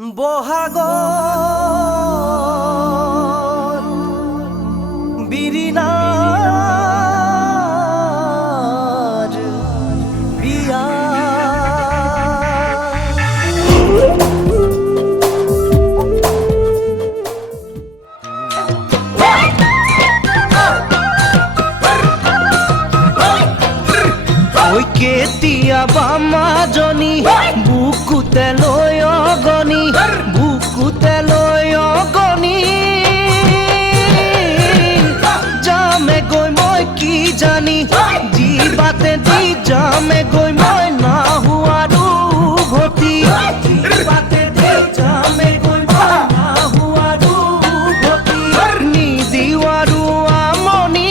বহাগত বিৰিণাৰ বিয়া ঐ কেতিয়াবা মাজনী বুকুতে লৈ অগনি বুকুতে লৈ অগনি যামে গৈ মই কি জানি জীৱাতে দি যামে গৈ মই নাহুৱাৰো উভতি জীৱাতে দি যামে গৈ মই নাহুৱাৰো উভতি নিদিৱাৰো আমনি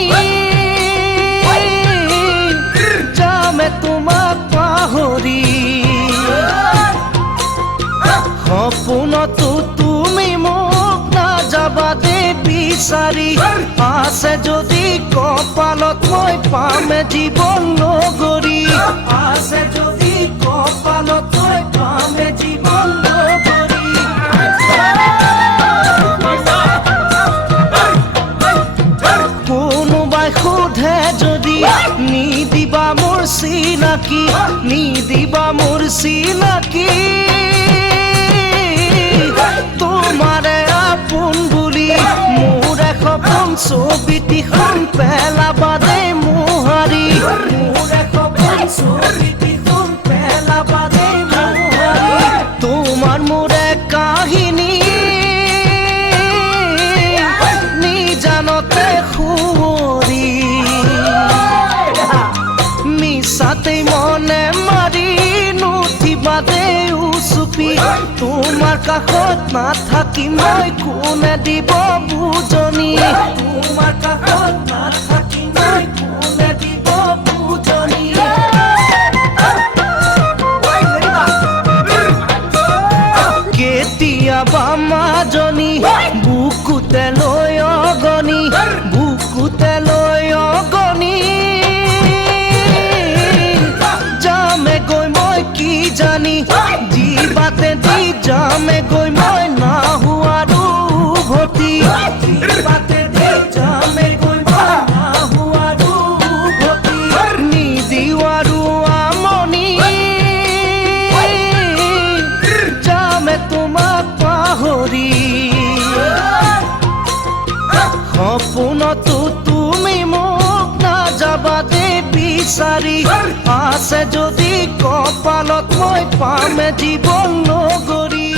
যামে তোমাক পাহৰি সপোনতো তুমি মোক নাযাবা দে বিচাৰি আছে যদি কপালত মই পামে জীৱন নগৰী আছে যদি কপালত মই পামে জীৱন নগৰী কোনোবাই সোধে যদি নিদিবা মোৰ চিনাকি নিদিবা মোৰ চিনাকি তোমাৰে আপোন বুলি মোৰ সপোন ছবিটিখন পেলাবা দে মোহাৰি মোৰ সপোন ছবিটিখন পেলাবা দে মোহাৰি তোমাৰ মোৰে কাহিনী নিজানতে শুৱৰি মিছাতে মনে মাৰি নুঠিবা দে উচুপি তোমাৰ কাষত নাথাকি মই কোনে দিব বুজনি তোমাৰ কাষত নাথাকি মই কোনে দিব বুজনি কেতিয়াবা মাজনী বুকুতে লৈ অগনি বুকুতে লৈ অগনি যামে গৈ মই কি জানি জীৱাতে দি যামে গৈ মই নাহুৱাৰো উভতি জীৱাতে দি যামে গৈ মই নাহুৱাৰো উভতি নিদিৱাৰো আমনি যামে তোমাক পাহৰি সপোনতো তুমি মোক নাযাবা দে বিচাৰি আছে যদি কপালত মই পামে জীৱন নগৰী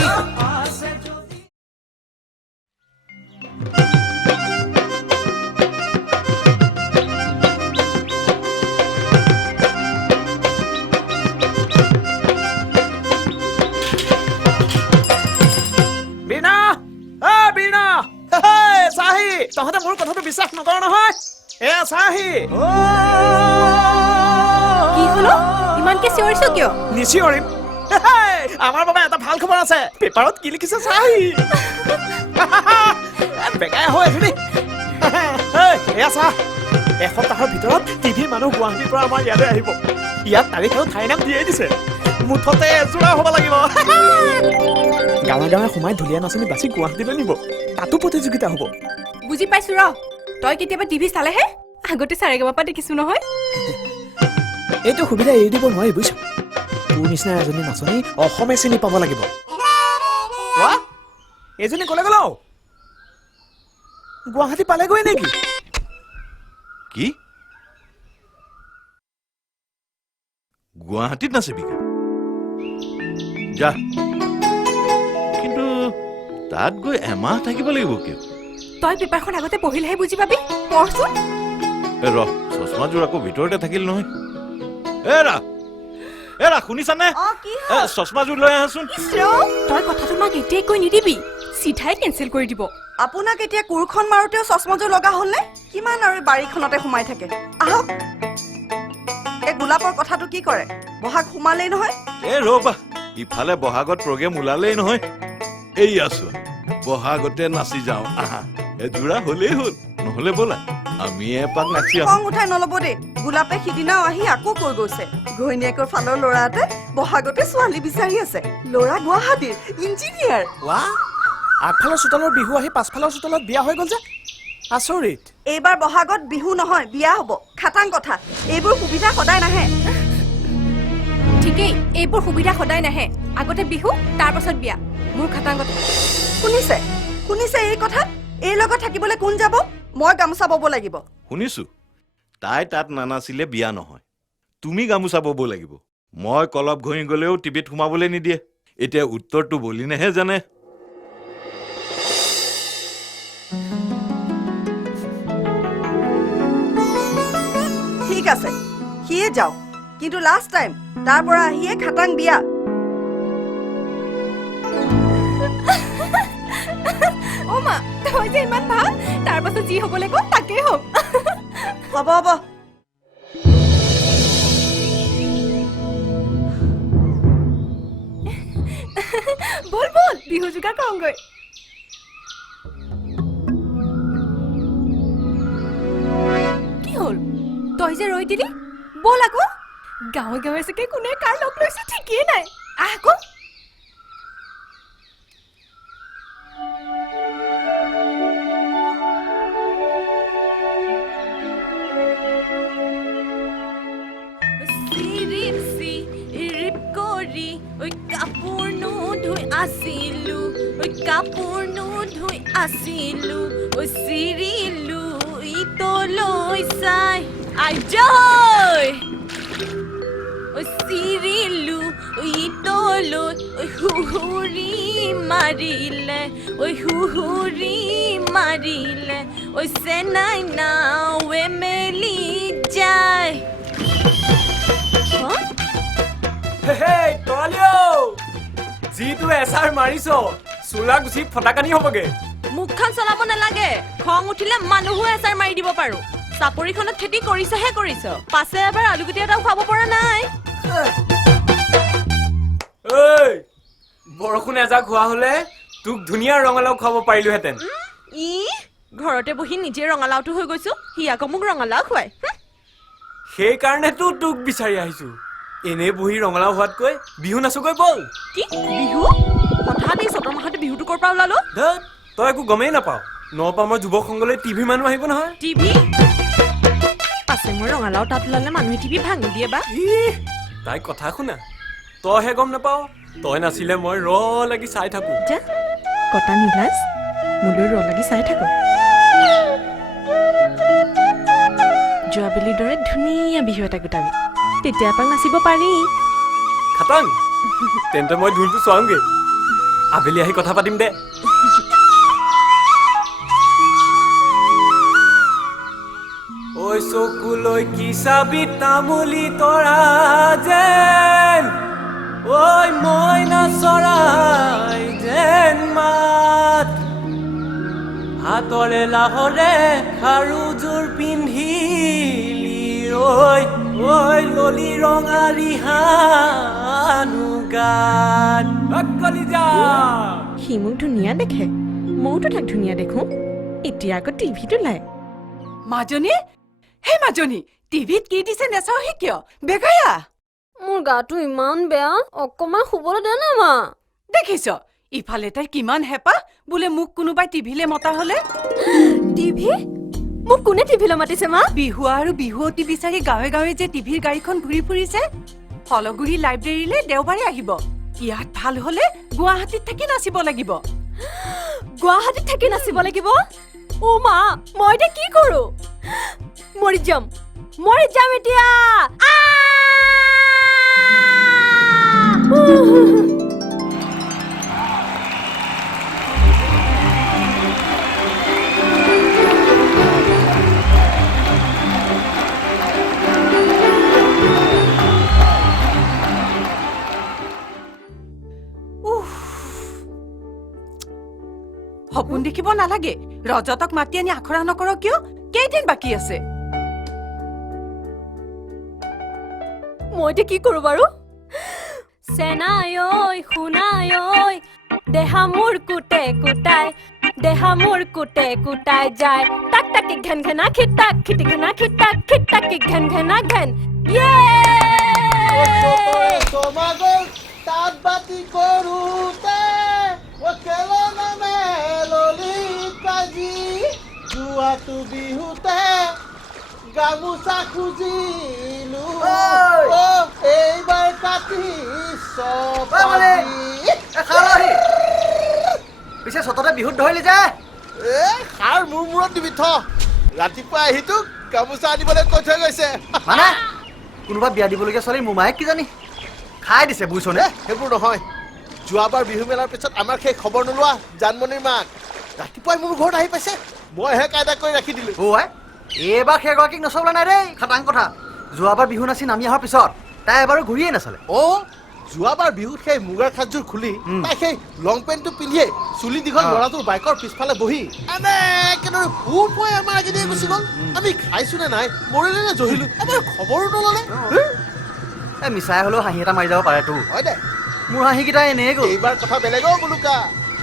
আছে যদি বীণা বীণা চাহি তহঁতে মোৰ কথাটো বিশ্বাস নকৰ নহয় এ চাহি কি হলো ইমানকে চিঞৰিছ কিয় নিচিঞৰিম আমাৰ বাবে এটা ভাল খবৰ আছে পেপাৰত কি লিখিছে চাহি বেকাই হৈ আছো দেই এয়া চা এসপ্তাহৰ ভিতৰত টিভিৰ মানুহ গুৱাহাটীৰ পৰা আমাৰ ইয়ালৈ আহিব ইয়াত তাৰিখ আৰু ঠাই নাম দিয়ে দিছে মুঠতে এযোৰা হ'ব লাগিব গাঁৱে গাঁৱে সোমাই ঢুলীয়া নাচনী বাছি গুৱাহাটীলৈ নিব তাতো প্ৰতিযোগিতা হ'ব বুজি পাইছো ৰ তই কেতিয়াবা টিভি চালেহে আগতে চাৰেগামাপা দেখিছো নহয় এইটো সুবিধা এৰি দিব নোৱাৰি বুজিছ তোৰ নিচিনা এজনী নাচনী অসমে চিনি পাব লাগিব এইজনী কলে গ'ল গুৱাহাটী পালেগৈ নেকি কি গুৱাহাটীত নাচিবি যা কিন্তু তাত গৈ এমাহ থাকিব লাগিব কিয় তই পেপাৰখন আগতে পঢ়িলেহে বুজি পাবি পঢ়চোন ৰহ চশমাযোৰ আকৌ ভিতৰতে থাকিল নহয় এৰা শুনিছানে চশমাযোৰ লৈ আহাচোন তই কথাটো মাক এতিয়াই কৈ নিদিবি চিধাই কেঞ্চেল কৰি দিব আপোনাক এতিয়া কোৰখন মাৰোতেও চশমাযোৰ লগা হ'লনে কিমান আৰু বাৰীখনতে সোমাই থাকে আহক এই গোলাপৰ কথাটো কি কৰে বহাগ সোমালেই নহয় ৰবা ইফালে বহাগত প্ৰগ্ৰেম ওলালেই নহয় এই আছো বহাগতে নাচি যাওঁ আহা এযোৰা হলেই হ'ল নহলে ব'লা আমি এপাক নাচি খং উঠাই নল'ব দেই গোলাপে সিদিনাও আহি আকৌ কৈ গৈছে ঘৈণীয়েকৰ ফালৰ ল'ৰা এটাই বহাগতে ছোৱালী বিচাৰি আছে ল'ৰা গুৱাহাটীৰ ইঞ্জিনিয়াৰ ৱাহ আগফালৰ চোতালৰ বিহু আহি পাছফালৰ চোতালত বিয়া হৈ গ'ল যে আচৰিত এইবাৰ বহাগত বিহু নহয় বিয়া হ'ব খাটাং কথা এইবোৰ সুবিধা সদায় নাহে ঠিকেই এইবোৰ সুবিধা সদায় নাহে আগতে বিহু তাৰ পাছত বিয়া মোৰ খাটাংগত শুনিছে এই কথা এই লগত থাকিবলৈ কোন যাব মই গামোচা বব লাগিব শুনিছো তাই তাত নানাচিলে বিয়া নহয় তুমি গামোচা বব লাগিব মই কলপ ঘঁহি গলেও টিভিত সোমাবলৈ নিদিয়ে এতিয়া উত্তৰটো বলিনেহে জানে ঠিক আছে সিয়ে যাওক কিন্তু লাষ্ট টাইম তাৰ পৰা আহিয়ে খাটাং বিয়া অ মা তই যে ইমান ভাল তাৰ পাছত যি হ'ব লাগিব তাকেই হ'ব হ'ব বল বল বিহু যোগাৰ কৰোঁগৈ কি হ'ল তই যে ৰৈ দিলি বল আকৌ গাঁৱে গাঁৱে চাগে কোনে কাৰ লগ লৈছে ঠিকেই নাই আহ আকৌ কাপোৰ ধুই আছিলো চিৰিলো ইতলৈ চাই আইজয় চিৰিলো ইতলৈ হুহুৰি মাৰিলে চেনাই নাৱে মেলি যায় যিটো এচাৰ মাৰিছ চোলা গুচি ফটাকানি হ'বগে মুখখন চলাব নালাগে খং উঠিলে মানুহো এচাৰ মাৰি দিব পাৰো চাপৰিখনত খেতি কৰিছহে কৰিছ পাছে এবাৰ আলুগুটি এটা খুৱাব পৰা নাই বৰষুণ এজাক হোৱা হলে তোক ধুনীয়া ৰঙালাও খুৱাব পাৰিলোহেঁতেন ঘৰতে বহি নিজে ৰঙালাওটো হৈ গৈছো সি আকৌ মোক ৰঙালাও খুৱাই সেইকাৰণেতো তোক বিচাৰি আহিছো এনে বহি ৰঙালাও হোৱাতকৈ বিহু নাচোগৈ বল কি বিহু হঠাৎ এই চতৰ মাহতে বিহুটো ক'ৰ পৰা ওলালো তই একো গমেই নাপাও নপামৰ যুৱক সংঘলৈ টিভি মানুহ আহিব নহয় টিভি পাছে মই ৰঙালাও তাত ওলালে মানুহে টিভি ভাঙি দিয়ে বা তাই কথা শুনা তইহে গম নাপাও তই নাছিলে মই ৰ লাগি চাই থাকো যা কটা নীলাজ মোলৈ ৰ লাগি চাই থাকো যোৱাবেলিৰ দৰে ধুনীয়া বিহু এটা গোটাবি তেতিয়া এপাক নাচিব পাৰি খাটাং তেন্তে মই ঢোলটো চোৱামগে আবেলি আহি কথা পাতিম দে ঐ চকুলৈ কি চাবি তামুলি তৰা যেন ঐ মইনা চৰাই যেন মাত হাতৰে লাহৰে খাৰুযোৰ পিন্ধিলি ঐ ললি ৰঙালী হানুগাত সি মোক ধুনীয়া দেখে মইতো তাক ধুনীয়া দেখো এতিয়া আকৌ টিভিটো লাই মাজনী হে মাজনী টিভিত কি দিছে নেচাওহি কিয় বেগায়া মোৰ গাটো ইমান বেয়া অকমান শুবলৈ দে না মা দেখিছ ইফালে তাই কিমান হেপা বোলে মোক কোনোবাই টিভিলে মতা হলে টিভি মোক কোনে টিভিলৈ মাতিছে মা বিহু আৰু বিহুৱতী বিচাৰি গাঁৱে গাঁৱে যে টিভিৰ গাড়ীখন ঘূৰি ফুৰিছে ফলগুৰি লাইব্ৰেৰীলে দেওবাৰে আহিব ইয়াত ভাল হলে গুৱাহাটীত থাকি নাচিব লাগিব গুৱাহাটীত থাকি নাচিব লাগিব অ মা মই এতিয়া কি কৰো মৰি যাম এতিয়া সপোন দেখিব নালাগে ৰজতক মাতি আনি আখৰা নকৰ কিয় কেইদিন বাকী আছে মই এতিয়া কি কৰো বাৰু চেনাই ঐ শুনাই ঐ দেহা মোৰ কুটে কুটাই দেহা মোৰ কুটে কুটাই যায় তাক তাকি ঘেন ঘেনা খিটাক খিটি ঘেনা খিটাক খিটাকি ঘেন ঘেনা ঘেন ইয়ে সমাগল তাত বাতি কৰোঁতে কেলনা মেললিতাজি যোৱাটো বিহুতে গামোচা খুজিলো এইবাৰ কাটি পিছে সততে বিহুত ধৰিলি যে সাৰ মোৰ মূৰত দিবি থ ৰাতিপুৱা আহি তোক গামোচা আনিবলৈ কৈ থৈ গৈছে মানে কোনোবা বিয়া দিবলগীয়া ছোৱালী মোমায়েক কিজানি খাই দিছে বুজিছনে সেইবোৰ নহয় যোৱাবাৰ বিহু মেলাৰ পিছত আমাৰ সেই খবৰ নোলোৱা জানমণিৰ মাক ৰাতিপুৱাই মোৰ ঘৰত আহি পাইছে মইহে কাইদা কৰি ৰাখি দিলো এইবাৰ সেইগৰাকীক নচলা নাই দেই খাটাং কথা যোৱাবাৰ বিহু নাচি নামি অহাৰ পিছত তাই এবাৰো ঘূৰিয়ে নাচালে যোৱাবাৰ বিহুত সেই মুগাৰ সাজযোৰ খুলি তাই সেই লং পেণ্টটো পিন্ধিয়ে চুলি দীঘল ল'ৰাটোৰ বাইকৰ পিছফালে বহি একেদৰে সুৰ পৈ আমাৰ আগেদিয়ে গুচি গ'ল আমি খাইছো নে নাই মৰিলে নে জহিলো এবাৰ খবৰো নললে মিছাই হ'লেও হাঁহি এটা মাৰি যাব পাৰে তোৰ হয় দে মোৰ হাঁহিকেইটা এনেই গ'ল এইবাৰ কথা বেলেগ বোলোকা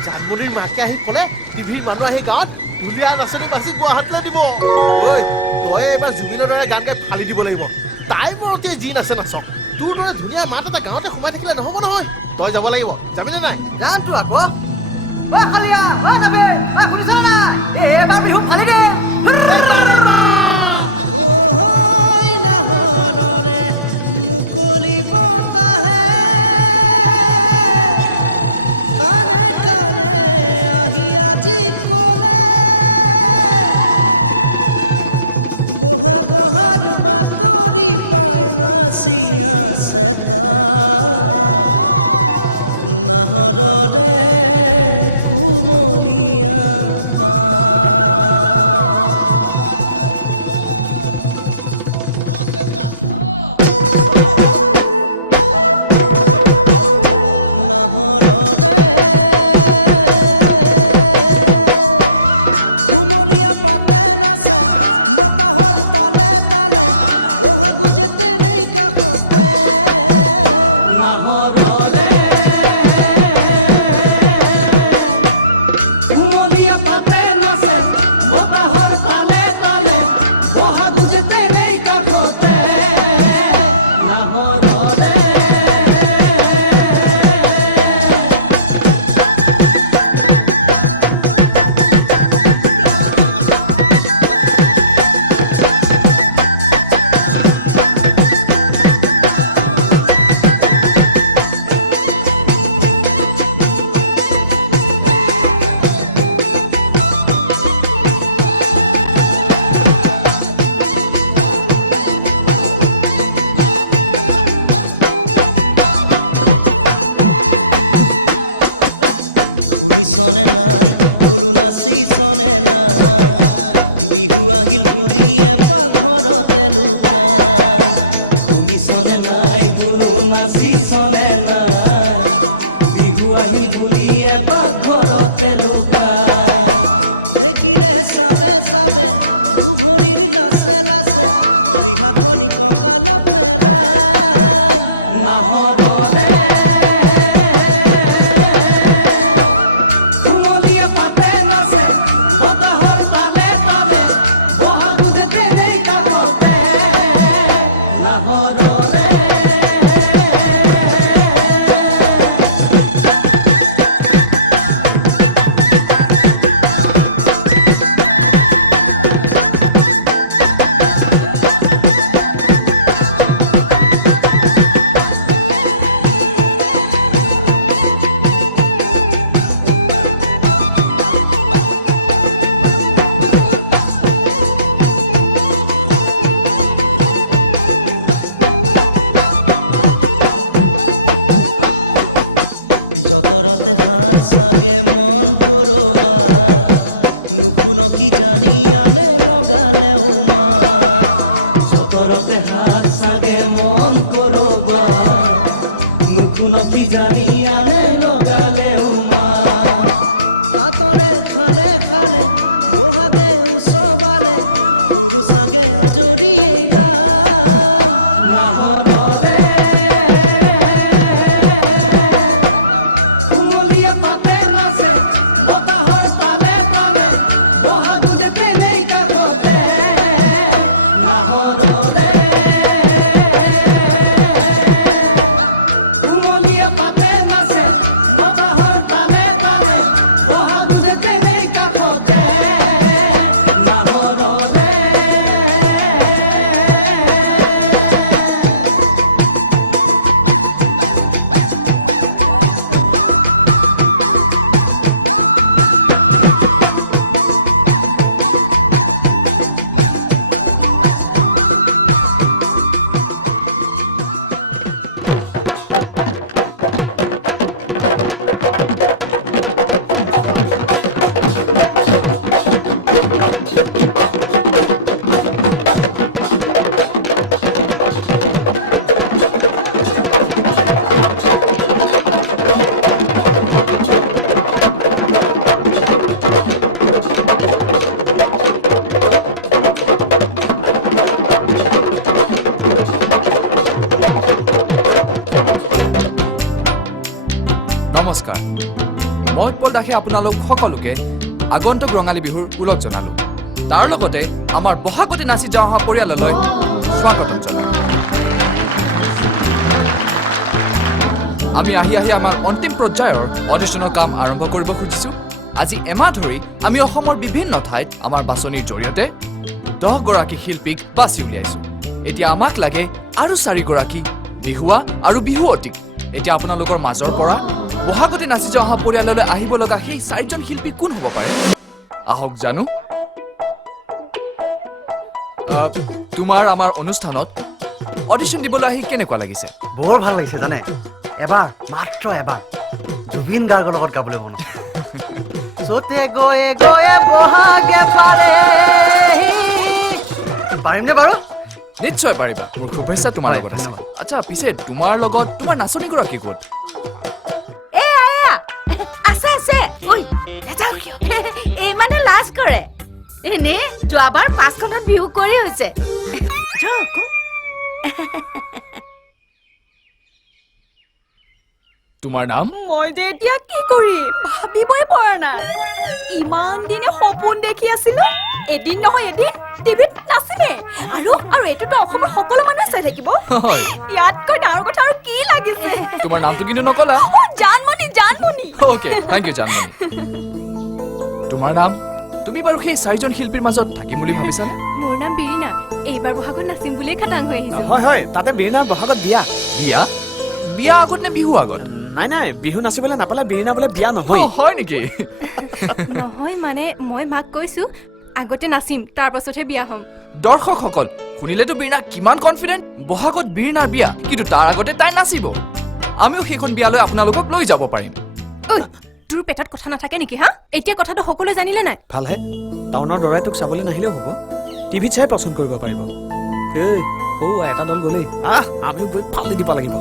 জানমণিৰ মাকে আহি ক'লে টিভিৰ মানুহ আহি গাঁৱত ঢুলীয়া নাচনী বাচি গুৱাহাটীলৈ দিব ঐ তই এইবাৰ জুবিনৰ দৰে গান গাই ফালি দিব লাগিব তাই মৰতে যি নাচে নাচক তোৰ দৰে ধুনীয়া মাত এটা গাঁৱতে সোমাই থাকিলে নহ'ব নহয় তই যাব লাগিব যাবিনে নাই জানতো আকৌ খালিয়া নাবে শুনিছ নাই এইবাৰ বিহু ফালি দে নমস্কাৰ মই উৎপল দাসে আপোনালোক সকলোকে আগন্তুক ৰঙালী বিহুৰ ওলগ জনালো তাৰ লগতে আমাৰ বহাগতে নাচি যাওঁ অহা পৰিয়াললৈ স্বাগতম জনালো আমি আহি আমাৰ অন্তিম পৰ্যায়ৰ অডিশ্যনৰ কাম আৰম্ভ কৰিব খুজিছো আজি এমাহ ধৰি আমি অসমৰ বিভিন্ন ঠাইত আমাৰ বাছনিৰ জৰিয়তে 10 গৰাকী শিল্পীক বাছি উলিয়াইছো এতিয়া আমাক লাগে আৰু 4 গৰাকী বিহুৱা আৰু বিহুৱতীক এতিয়া আপোনালোকৰ মাজৰ পৰা বহাগতে নাচি যোৱা অহা পৰিয়াললৈ আহিব লগা সেই 4জন শিল্পী কোন হ'ব পাৰে আহক জানো তোমাৰ আমাৰ অনুষ্ঠানত অডিশ্যন দিবলৈ আহি কেনেকুৱা লাগিছে বৰ ভাল লাগিছে জানে এবাৰ মাত্ৰ এবাৰ জুবিন গাৰ্গৰ লগত গাবলৈ মন আছে চতে গয়ে গয়ে বহাগে পাৰে পাৰিমনে বাৰু নিশ্চয় পাৰিবা মোৰ শুভেচ্ছা তোমাৰ লগত আছে আচ্ছা পিছে তোমাৰ লগত তোমাৰ নাচনীগৰাকী ক'ত আছে ঐ নাযাও কিয় এই মানে লাজ কৰে এনে যোৱাবাৰ 5খনত বিহু কৰি হৈছে তোমাৰ নাম মই যে এতিয়া কি কৰিম ভাবিবই পৰা নাই ইমান দিনে সপোন দেখি আছিলো এদিন নহয় এদিন টিভিত নাচিমে আৰু এইটোতো অসমৰ সকলো মানুহে চাই থাকিব হয় ইয়াতকৈ ডাঙৰ কথা আৰু কি লাগিছে তোমাৰ নামটো কিন্তু নকলা Janmoni okay thank you Janmoni তোমাৰ নাম তুমি বাৰু সেই 4জন শিল্পীৰ মাজত থাকিম বুলি ভাবিছানে মোৰ নাম বিৰিনা এইবাৰ বহাগত নাচিম বুলিয়ে খাটাং হৈ আহিছো হয় তাতে বিৰিনাৰ বহাগত বিয়া বিয়া বিয়া আগত নে বিহু আগত নাই বিহু নাচিবলৈ নাপালে বিৰিনা বোলে বিয়া নহয় হয় নেকি নহয় মানে মই মাক কৈছো আগতে নাচিম তাৰ পাছতহে বিয়া হ'ম দৰ্শকসকল শুনিলেতো বিৰিনা কিমান কনফিডেন্ট বহাগত বিৰিনাৰ বিয়া কিন্তু তাৰ আগতে তাই নাচিব আমিও সেইখন বিয়ালৈ আপোনালোকক লৈ যাব পাৰিম ঐ তোৰ পেটত কথা নাথাকে নেকি হা এতিয়া কথাটো সকলোৱে জানিলে নাই ভালহে টাউনৰ দৰাই তোক চাবলৈ নাহিলেও হ'ব টিভিত চাই পচন্দ কৰিব পাৰিব এই এটা দল গ'লেই আমিও গৈ ফালি দিব লাগিব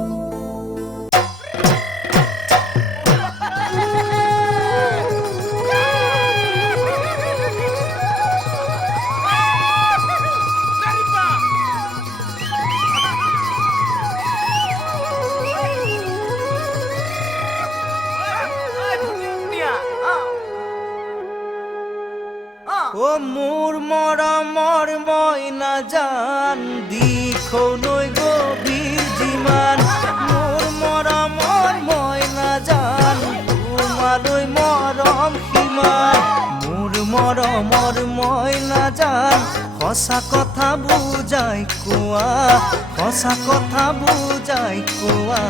ও মোৰ মৰমৰ মইনা জান দিখনৈ গভীৰ যিমান মোৰ মৰমৰ মইনা জান তোমালৈ মৰম সিমান মোৰ মৰমৰ মইনা জান সঁচা কথা বুজাই কোৱা সঁচা কথা বুজাই কোৱা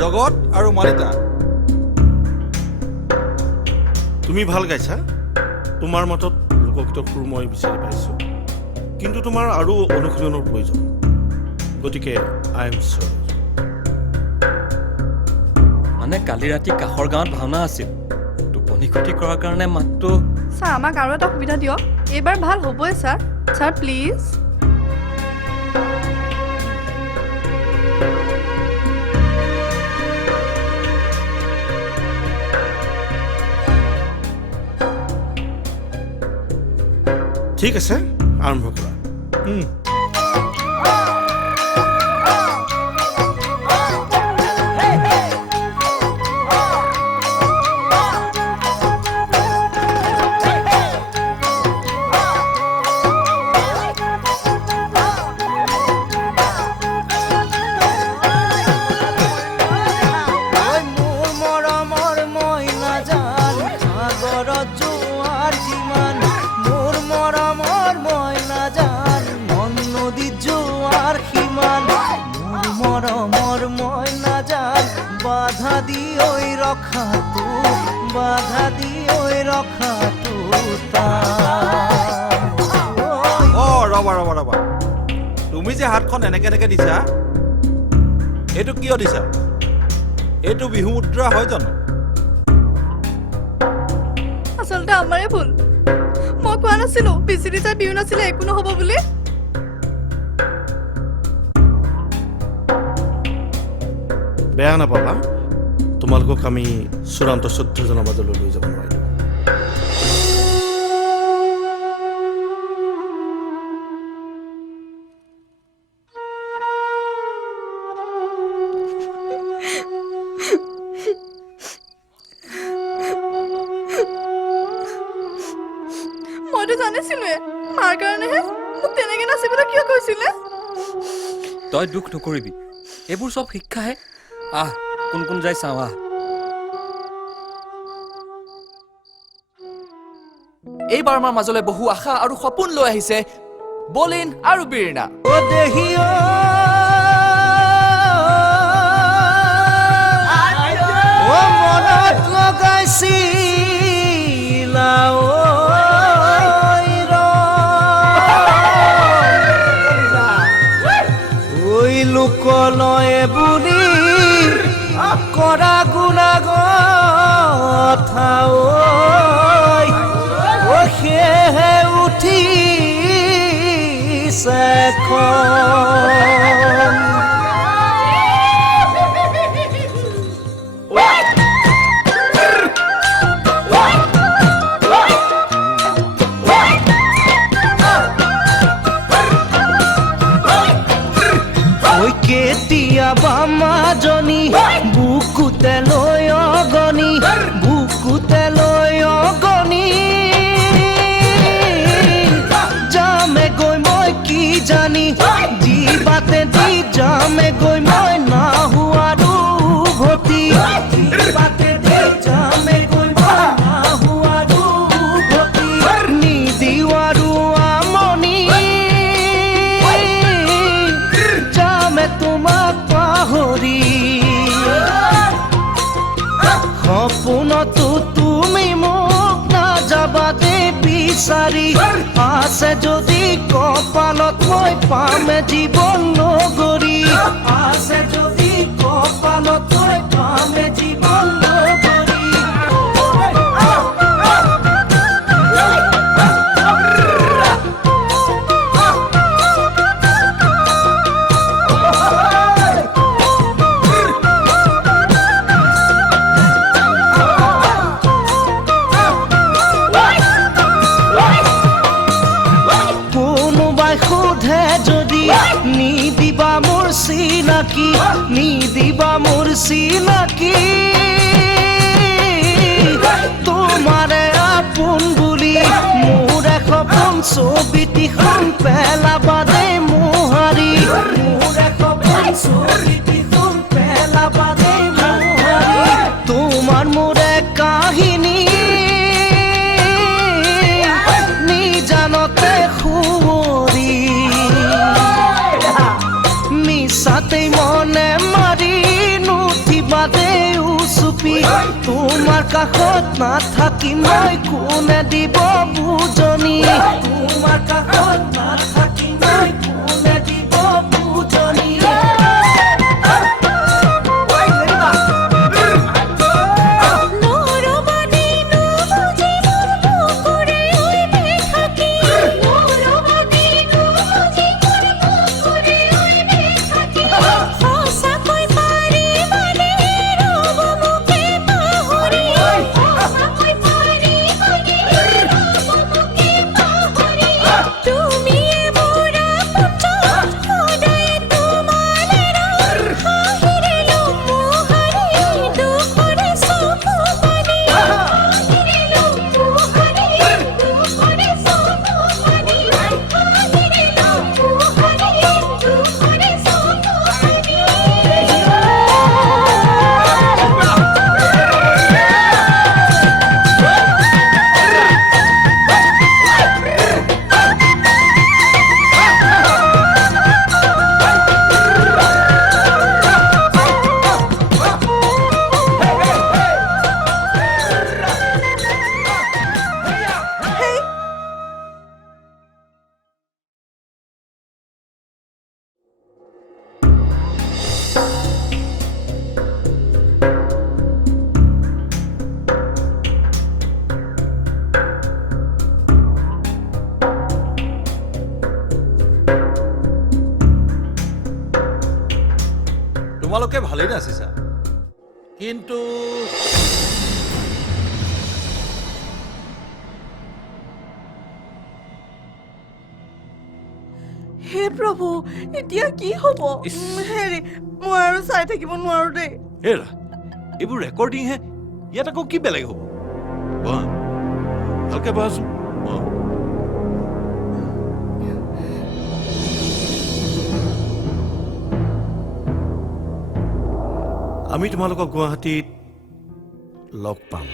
জগত আৰু মালিতা তুমি ভাল গাইছা তোমাৰ মতত লোকগীতৰ সুৰ মই বিচাৰি পাইছোঁ কিন্তু তোমাৰ আৰু অনুশীলনৰ প্ৰয়োজন গতিকে আই এম সৰি মানে কালি ৰাতি কাষৰ গাঁৱত ভাওনা আছিল টোপনি ক্ষতি কৰাৰ কাৰণে মাত্ৰ ছাৰ আমাক আৰু এটা সুবিধা দিয়ক এইবাৰ ভাল হ'বই ছাৰ প্লিজ ঠিক আছে আৰম্ভ কৰা তুমি যে হাতখন এনেকে দিছা এইটো কিয় দিছা এইটো বিহু মুদ্ৰা হয় জানো? আচলতে আমাৰে ভুল। মই কোৱা নাছিলো বিচিৰি চাই বিহু নাছিলে একো নহ'ব বুলি। বেয়া নাপাবা, তোমালোকক আমি চূড়ান্ত 14 জনৰ মাজলৈ লৈ যাব নোৱাৰিলো। মইতো জানিছিলোৱে, মাৰ কাৰণেহে মোক তেনেকে নাচিবলৈ কিয় কৈছিলে? তই দুখ নকৰিবি, এইবোৰ চব শিক্ষাহে। আহ, কোন কোন যাই চাওঁ আহ। এইবাৰ আমাৰ মাজলৈ বহু আশা আৰু সপোন লৈ আহিছে বলিন আৰু বীৰণা। ও দেহিও ও মনত লগাইছিলা ওই লোকলয়ে বুলি কৰা গুণাগথা ও সেহে উঠিছে খন। ঐ কেতিয়াবা মাজনী বুকুতে লৈ অগনি, বুকুতে লৈ অগনি যামে গৈ মই কি জানি, জীৱাতে দি যামে গৈ মই নাহুৱাৰো উভতি, জীৱাতে দি যামে গৈ মই নাহুৱাৰো উভতি, নিদিৱাৰো আমনি যামে তোমাক পাহৰি। সপোনতো তুমি মোক নাযাবা দে বিচাৰি, আছে যদি কপালত মই পামে জীৱন নগৰী, আছে যদি কপালত মই পামে জীৱন নগৰী। কোনোবাই সোধে যদি নিদিবা মোৰ চিনাকি, নিদিবা মোৰ চিনাকি, তোমাৰে আপোন বুলি মোৰে সপোন ছবিটিখন পেলাবা দে মোহাৰি, মোৰে সপোন ছবিটিখন পেলাবা দে মোহাৰি, তোমাৰ মোৰে কাহিনী নিজানতে সুঁৱৰি, মিছাতেই মনে মাৰি নুঠিবা দে উচুপি, তোমাৰ কাষত নাথাকি মই কোনে দিব বুজনি, তোমাৰ কাষত নাথাকি মই কোনে দিব বুজনি। তুমি তোমালোকে ভালেই নাচিছা কিন্তু হে প্ৰভু এতিয়া কি হ'ব হেৰি মই আৰু চাই থাকিব নোৱাৰো দেই হেৰা এইবোৰ ৰেকৰ্ডিং হে ইয়াত আকৌ কি বেলেগ হ'ব বহা ভালকে বহাচোন আমি তোমালোকক গুৱাহাটীত লগ পাম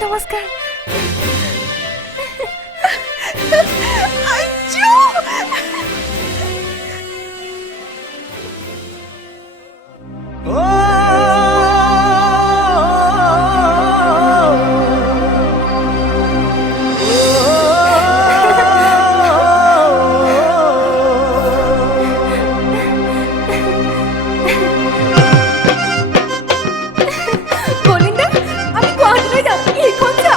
নমস্কাৰ বলিন্দা আমি গুৱাহাটীলৈ যাম এইখন যা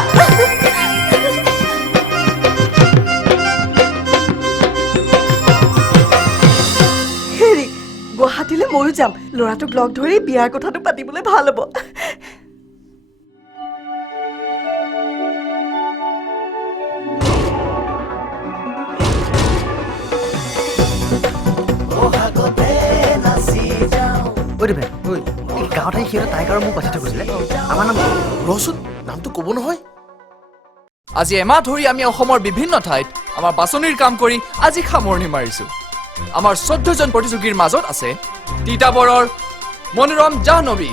হেৰি গুৱাহাটীলৈ ময়ো যাম ল'ৰাটোক লগ ধৰি বিয়াৰ কথাটো পাতিবলৈ ভাল হ'ব ঐ দিবে ঐ এই গাঁৱত আহি সিহঁতে তাইক আৰু মোক বাচি থৈ গৈছিলে আমাৰ নাম ৰচোন নামটো ক'ব নহয় আজি এমাহ ধৰি আমি অসমৰ বিভিন্ন ঠাইত আমাৰ বাছনিৰ কাম কৰি আজি সামৰণি মাৰিছো আমাৰ 14জন প্ৰতিযোগীৰ মাজত আছে তিতাবৰৰ মনোৰম জাহ্নবী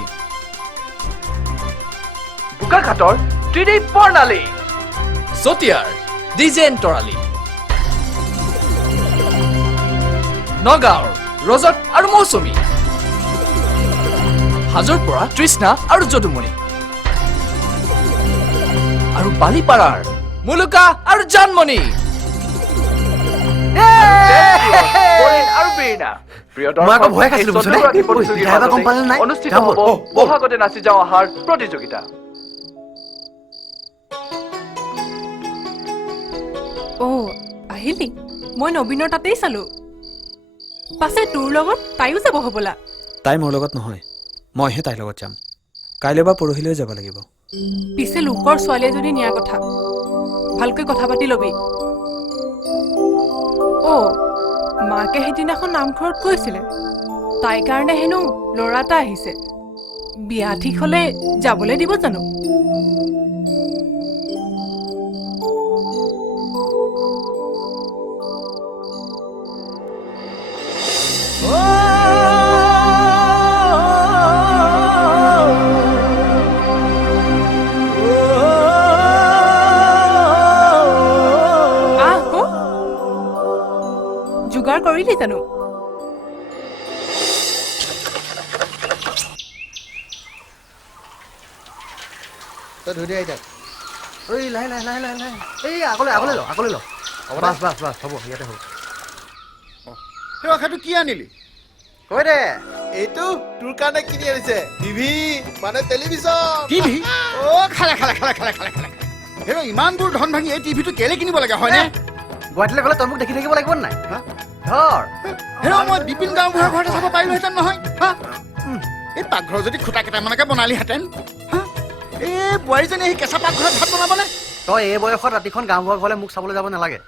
বোকাখাটৰ ত্ৰিদীপ বৰ্ণালী চতিয়াৰ দ্বিজেন তৰালী নগাঁৱৰ ৰজত আৰু মৌচুমী হাজোৰ পৰা তৃষ্ণা আৰু যদুমণি আৰু বালিপাৰাৰ মুলুকা আৰু জানমণি মই আকৌ ভয় খাইছিলো বুজিছনে ড্ৰাইভাৰ গম পালে নাই অনুষ্ঠিত হ'ব বহাগতে নাচি যাওঁ অহাৰ প্ৰতিযোগিতা অ' আহিলি মই নবীনৰ তাতেই চালো পাছে তোৰ লগত তাইও যাব হ'বলা তাই মোৰ লগত নহয় মইহে তাইৰ লগত যাম কাইলৈ বা পৰহিলৈ যাব লাগিব পিছে লোকৰ ছোৱালী এজনী নিয়াৰ কথা ভালকৈ কথা পাতি ল'বি অ' মাকে সেইদিনাখন নামঘৰত কৈছিলে তাইৰ কাৰণে হেনো ল'ৰা এটা আহিছে বিয়া ঠিক হ'লে যাবলৈ দিব জানো যোগাৰ কৰিলি জানো তই ধৰি আহি থাক ঐ লাহে লাহে লাহে লাহে লাহে এই আগলৈ আগলৈ ল বাছ বাছ বাছ হ'ব ইয়াতে হ'ব সেই অখাটো কি আনিলি হয় দে এইটো তোৰ কাৰণে কিনি আনিছে টিভি মানে টেলিভিছন টিভি অ' খালে হেৰ ইমান দূৰ ধন ভাঙি এই টিভিটো কেলে কিনিব লাগে হয়নে গুৱাহাটীলৈ গ'লে তই মোক দেখি থাকিব লাগিব নাই ধৰ হেৰ মই বিপিন গাঁওবুঢ়াৰ ঘৰতে চাব পাৰিলোহেঁতেন নহয় এই পাকঘৰ যদি খুটা কেইটামানকে বনালিহেঁতেন এই বোৱাৰীজনী আহি কেঁচা পাকঘৰত ভাত বনাবনে তই এই বয়সত ৰাতিখন গাঁওবুঢ়াৰ ঘৰলৈ মোক চাবলৈ যাব নালাগে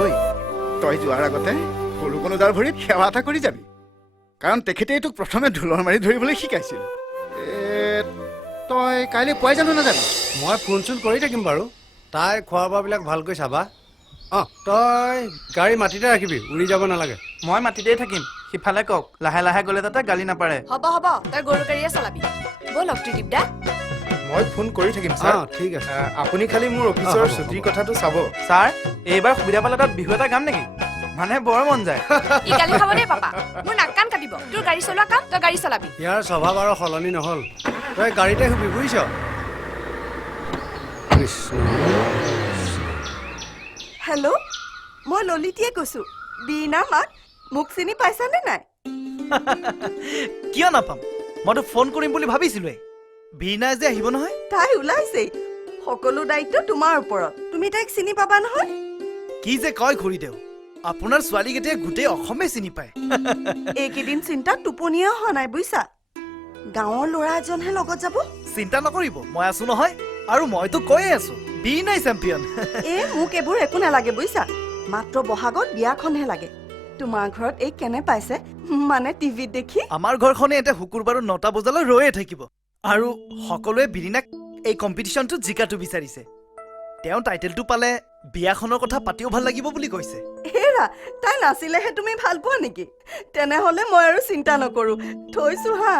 ঐ তই যোৱাৰ আগতে সৰু কণোদাৰ ভৰিত সেৱা এটা কৰি যাবি কাৰণ তেখেতে তোক প্ৰথমে ঢোলৰ মাৰি ধৰিবলৈ শিকাইছিল তই কাইলৈ পুৱাই জানো নাযাবি মই ফোন চোন কৰি থাকিম বাৰু তাই খোৱা বোৱাবিলাক ভালকৈ চাবা অঁ তই গাড়ী মাটিতে ৰাখিবি উৰি যাব নালাগে মই মাটিতেই থাকিম সিফালে কওক লাহে লাহে গ'লে তাতে গালি নাপাৰে হ'ব তই গৰু গাড়ীয়ে চলাবি ব'ল ত্ৰিদীপ দা মই ফোন কৰি থাকিম অঁ ঠিক আছে আপুনি খালি মোৰ অফিচৰ হ'ব, ছুটিৰ হ'ব। কথাটো চাব ছাৰ এইবাৰ সুবিধা পালে তাত বিহু এটা গাম নেকি মানে বৰ মন যায় ই গালি খাব দেই পাপা মোৰ নাক কাণ কাটিব তোৰ গাড়ী চলোৱা কাম তই গাড়ী চলাবি ইয়াৰ স্বভাৱ আৰু সলনি নহ'ল তই গাড়ীতে শুবি বুজিছ কৃষ্ণ হেল্ল' মই ললিতীয়ে কৈছো বীণা মাক মোক চিনি পাইছানে নাই কিয় নাপাম মইতো ফোন কৰিম বুলি ভাবিছিলোৱে বীণাই যে আহিব নহয় তাই ওলাইছেই সকলো দায়িত্ব তোমাৰ ওপৰত তুমি তাইক চিনি পাবা নহয় কি যে কয় খুৰীদেউ আপোনাৰ ছোৱালীকেইটাই গোটেই অসমে চিনি পায় এইকেইদিন চিন্তাত টোপনিয়ে হোৱা নাই বুজিছা গাঁৱৰ ল'ৰা এজনহে লগত যাব চিন্তা নকৰিব মই আছো নহয় আৰু মইতো কৈয়ে আছো বীণাই চেম্পিয়ন মোক এইবোৰ একো নালাগে বুজিছা মাত্ৰ বহাগত বিয়াখনহে লাগে তোমাৰ ঘৰত এই কেনে পাইছে মানে টিভিত দেখি আমাৰ ঘৰখনে এতিয়া শুকুৰবাৰৰ 9টা বজালৈ ৰৈয়ে থাকিব আৰু সকলোৱে বীণাক এই কম্পিটিশ্যনটোত জিকাটো বিচাৰিছে তেওঁ টাইটেলটো পালে বিয়াখনৰ কথা পাতিও ভাল লাগিব বুলি কৈছে হেৰা তাই নাচিলেহে তুমি ভাল পোৱা নেকি তেনেহলে মই আৰু চিন্তা নকৰো থৈছো হা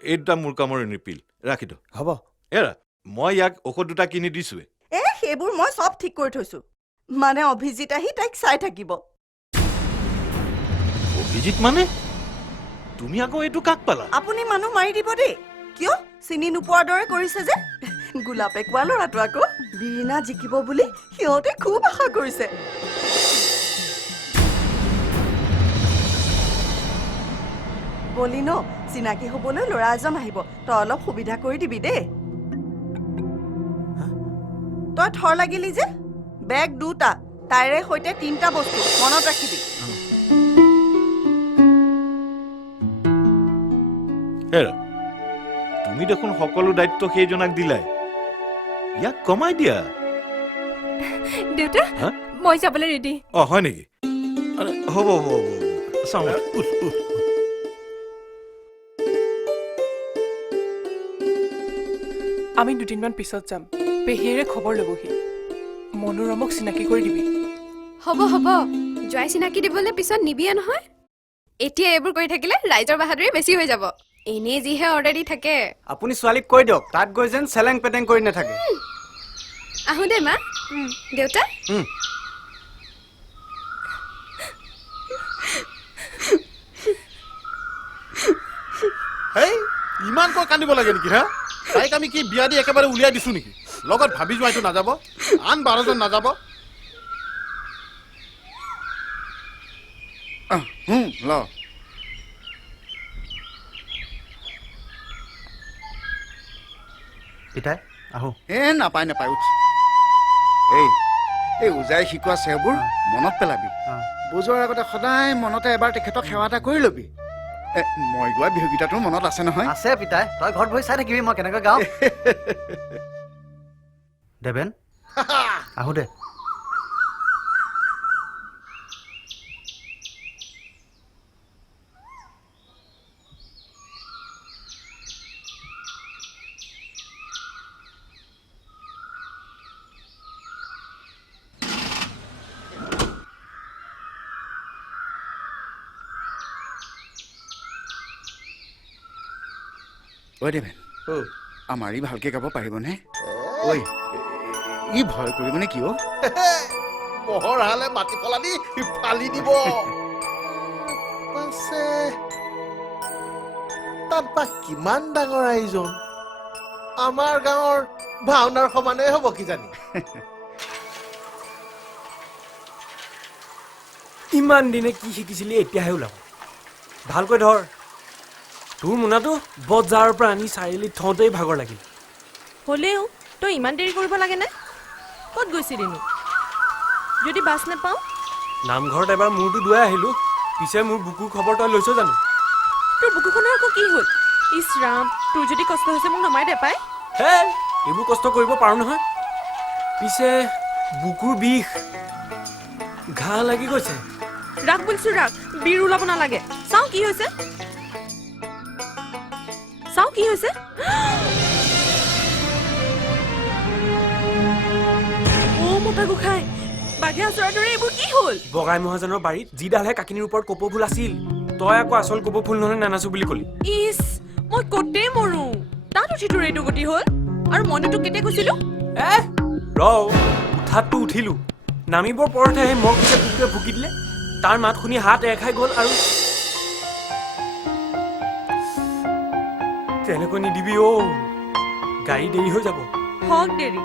এই দুটা মোৰ কামৰ নিপিল ৰাখি দিওঁ হ'ব এৰা মই ইয়াক ঔষধ দুটা কিনি দিছোৱে সেইবোৰ মই চব ঠিক কৰি থৈছো মানে অভিজিত আহি তাইক চাই থাকিব অভিজিত মানে তুমি আকৌ এইটো কাক পালা আপুনি মানুহ মাৰি দিব দেই কিয় চিনি নোপোৱাৰ দৰে কৰিছে যে গোলাপে কোৱা ল'ৰাটো আকৌ বীণা জিকিব বুলি সিহঁতে খুব আশা কৰিছে বলি ন চিনাকি হবলৈ ল'ৰা এজন আহিব তই অলপ সুবিধা কৰি দিবি দেই তই থৰ লাগিলি যে বেগ 2টা তাইৰে সৈতে 3টা বস্তু মনত ৰাখিবি হেৰা তুমি দেখোন সকলো দায়িত্ব সেইজনাক দিলাই ইয়াক কমাই দিয়া দেউতা মই যাবলৈ ৰেডি হয় নেকি হ'ব হ'ব হ'ব চাওঁ আমি 2-3 মান পিছত যাম পেহীৰে খবৰ ল'বহি মনোৰমক চিনাকি কৰি দিবি হ'ব হ'ব জয় চিনাকি দিবলৈ পিছত নিবিয়ে নহয় এতিয়া এইবোৰ কৰি থাকিলে ৰাইজৰ বাহাদুৰি বেছি হৈ যাব এনেই যিহে অৰ্ডাৰ দি থাকে আপুনি ছোৱালীক কৈ দিয়ক তাত গৈ যেন চেলেং পেটেং কৰি নাথাকে আহো দে মা দেউতা হেই ইমান কৈ কান্দিব লাগে নেকি হা তাইক আমি কি বিয়া দি একেবাৰে উলিয়াই দিছো নেকি লগত ভাবি যোৱাইটো নাযাব আন 12জন নাযাব ল পিতাই আহো নাপায় নাপায় উঠ এই উজাই শিকোৱা চেওবোৰ মনত পেলাবি বুজোৱাৰ আগতে সদায় মনতে এবাৰ তেখেতক সেৱা এটা কৰি ল'বি মই গোৱা বিহুগীতাটো মনত আছে নহয় আছে পিতাই তই ঘৰত বহি চাই থাকিবি মই কেনেকৈ গাওঁ দেবেন আহো দে ঐ দেবেন আমাৰ ই ভালকে গাব পাৰিবনে ঐ ই ভয় কৰিবনে কিয় মহৰ হালে মাটি ফলা দি ফালি দিব তাত বা কিমান ডাঙৰ আয়োজন আমাৰ গাঁৱৰ ভাওনাৰ সমানে হ'ব কিজানি ইমান দিনে কি শিকিছিলি এতিয়াহে ওলাব ভালকৈ ধৰ তোৰ মোনাটো বজাৰৰ পৰা আনি চাৰিআলিত থওঁতেই ভাগৰ লাগিল হ'লেও তই ইমান দেৰি কৰিব লাগে নে ক'ত গৈছিলিনো যদি বাছ নাপাওঁ নামঘৰত এবাৰ মূৰটো দুৱাই আহিলো পিছে মোৰ বুকুৰ খবৰ তই লৈছ জানো তোৰ বুকুখনৰ আকৌ কি হ'ল ইছ ৰাম তোৰ যদি কষ্ট হৈছে মোক নমাই দে পাই হে এইবোৰ কষ্ট কৰিব পাৰো নহয় পিছে বুকুৰ বিষ ঘাঁ লাগি গৈছে ৰাখ বুলিছো ৰাখ বীৰ ওলাব নালাগে চাওঁ কি হৈছে মোটা গোসাঁই বাঘে আচৰাৰ দৰে এইবোৰ কি হ'ল বগাই মহাজনৰ বাৰীত যিডালহে কাকিনীৰ ওপৰত কপৌ ফুল আছিল তই আকৌ আচল কপৌ ফুল নহলে নানাচো বুলি কলি ইছ মই কতে মৰো তাত উঠি তোৰ এইটো গতি হ'ল আৰু মইনো তোক কেতিয়া কৈছিলো উঠাতটো উঠিলো নামিবৰ পৰতে আহি মোক পিছে কুকুৰে ভুকি দিলে তাৰ মাত শুনি হাত এখাই গ'ল আৰু তেনেকৈ নিদিবি গাড়ী দেৰি হৈ যাব হক দেৰি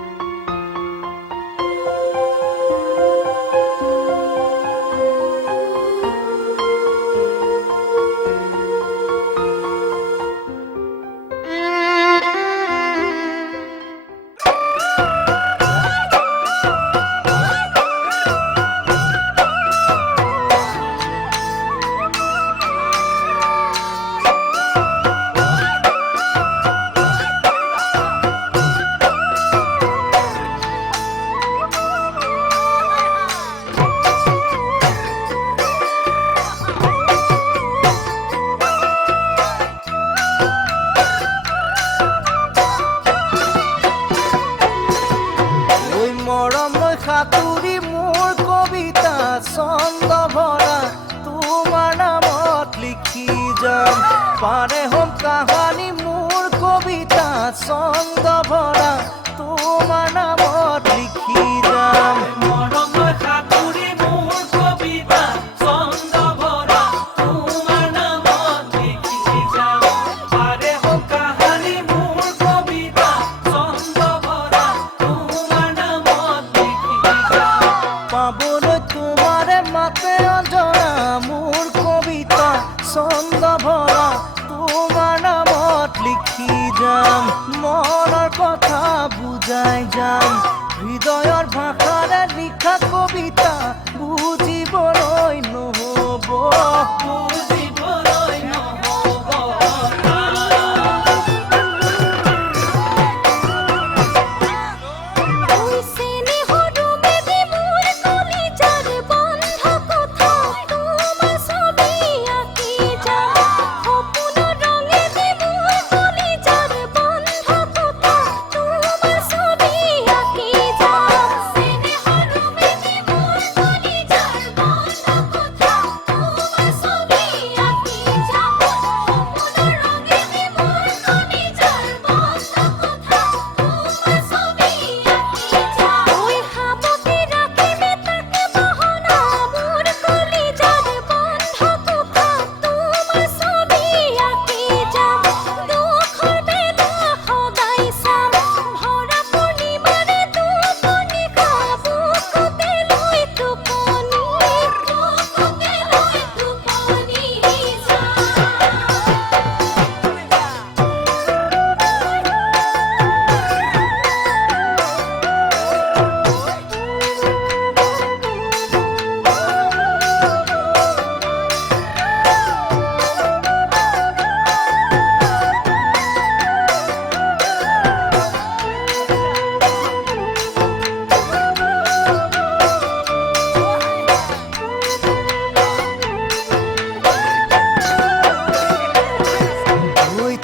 পাৰে হম কাহানী মোৰ কবিতা ছন্দ ভৰা তোমাৰ নামত লিখি যাম মৰমলৈ সাঁতুৰি মোৰ কবিতা ছন্দ ভৰা তোমাৰ নামত লিখি যাম পাৰে হম কাহানী মোৰ কবিতা ছন্দ ভৰা তোমাৰ নামত লিখি যাম পাবলৈ তোমাৰে মাতে অজৰা মোৰ কবিতা ছন্দ ভৰা তোমাৰ নামত লিখি যাম মনৰ কথা বুজাই যাম হৃদয়ৰ ভাষাৰে লিখা কবিতা বুজিবলৈ নহ'ব বুজিবলৈ নহ'ব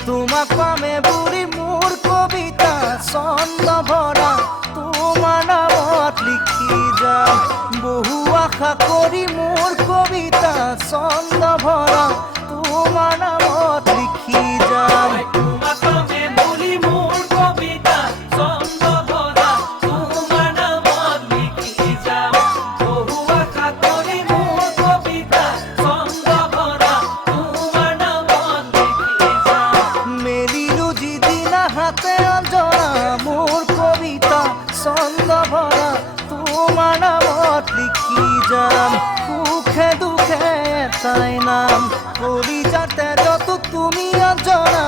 তোমাক পামে বুঢ়ী মোৰ কবিতা ছন্দ ভৰা তোমাৰ নামত লিখি যাম বহু আশা কৰি মোৰ কবিতা ছন্দ ভৰা তোমাৰ নামত লিখি যাম তোমাক পামে বুঢ়ী মোৰ কবিতা ছন্দ ভৰা তোমাৰ নামত লিখি যাম বহু আশা কৰি মোৰ কবিতা ছন্দ ভৰা তোমাৰ নামত লিখি যাম মেলিলো যিদিনা হাতে অঞ্জনা মোৰ কবিতা ছন্দ ভৰা তোমাৰ নামত লিখি যাম সুখে দুখে এটাই নাম কলিজাৰ তেজতো তুমি অঞ্জনা